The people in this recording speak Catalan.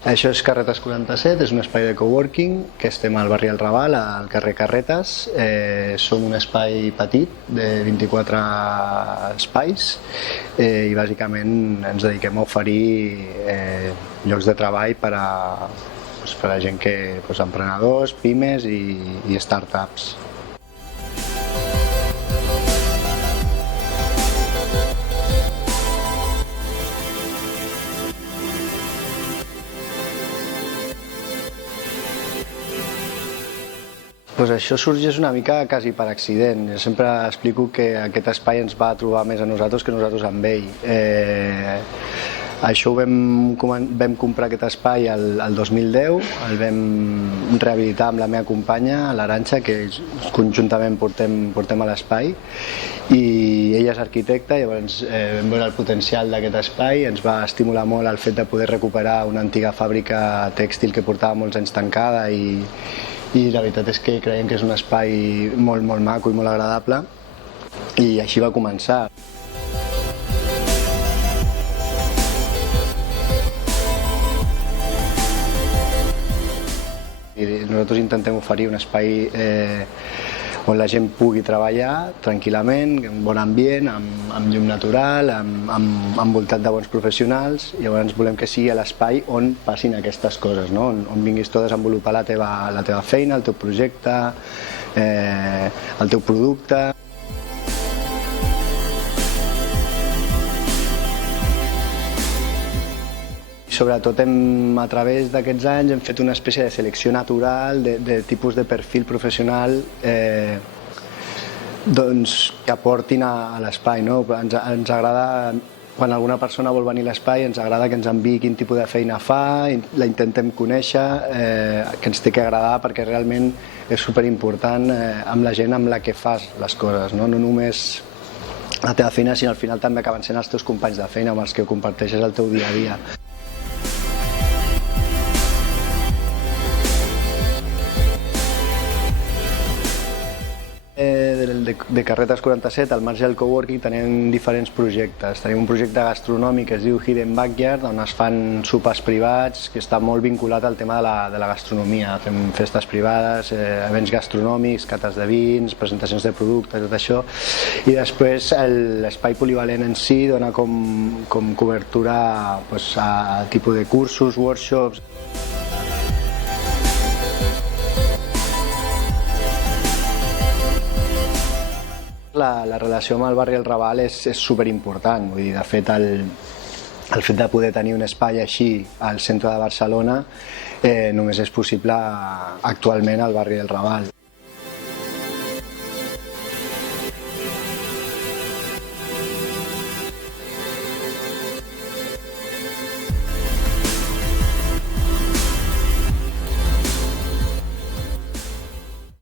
Això és Carretes 47, és un espai de coworking que estem al barri del Raval, al carrer Carretes. Som un espai petit de 24 espais i bàsicament ens dediquem a oferir llocs de treball per a gent que, emprenedors, pimes i startups. Això sorgeix una mica quasi per accident. Jo sempre explico que aquest espai ens va trobar més a nosaltres que nosaltres amb ell. Això vam comprar aquest espai el 2010, el vam rehabilitar amb la meva companya, l'Arantxa, que conjuntament portem a l'espai, i ella és arquitecta, llavors vam veure el potencial d'aquest espai, ens va estimular molt el fet de poder recuperar una antiga fàbrica tèxtil que portava molts anys tancada i la veritat és que creiem que és un espai molt maco i molt agradable i així va començar. Nosaltres intentem oferir un espai on la gent pugui treballar tranquil·lament, amb bon ambient, amb llum natural, envoltat de bons professionals. Llavors volem que sigui l'espai on passin aquestes coses, no? On vinguis tu a desenvolupar la teva feina, el teu projecte, el teu producte. Sobretot a través d'aquests anys hem fet una espècie de selecció natural de tipus de perfil professional que aportin a l'espai. Ens agrada, quan alguna persona vol venir a l'espai, ens agrada que ens enviï quin tipus de feina fa, la intentem conèixer, que ens té que agradar perquè realment és superimportant amb la gent amb la que fas les coses, no només la teva feina, sinó al final també acaben sent els teus companys de feina amb els que comparteixes el teu dia a dia. De Carretes 47, al marge del coworking, tenim diferents projectes. Tenim un projecte gastronòmic que es diu Hidden Backyard, on es fan sopars privats, que està molt vinculat al tema de la gastronomia. Fem festes privades, events gastronòmics, cates de vins, presentacions de productes, tot això. I després l'espai polivalent en si dona com cobertura a tipus de cursos, workshops. La relació amb el barri del Raval és superimportant. Vull dir, de fet, el fet de poder tenir un espai així al centre de Barcelona només és possible actualment al barri del Raval.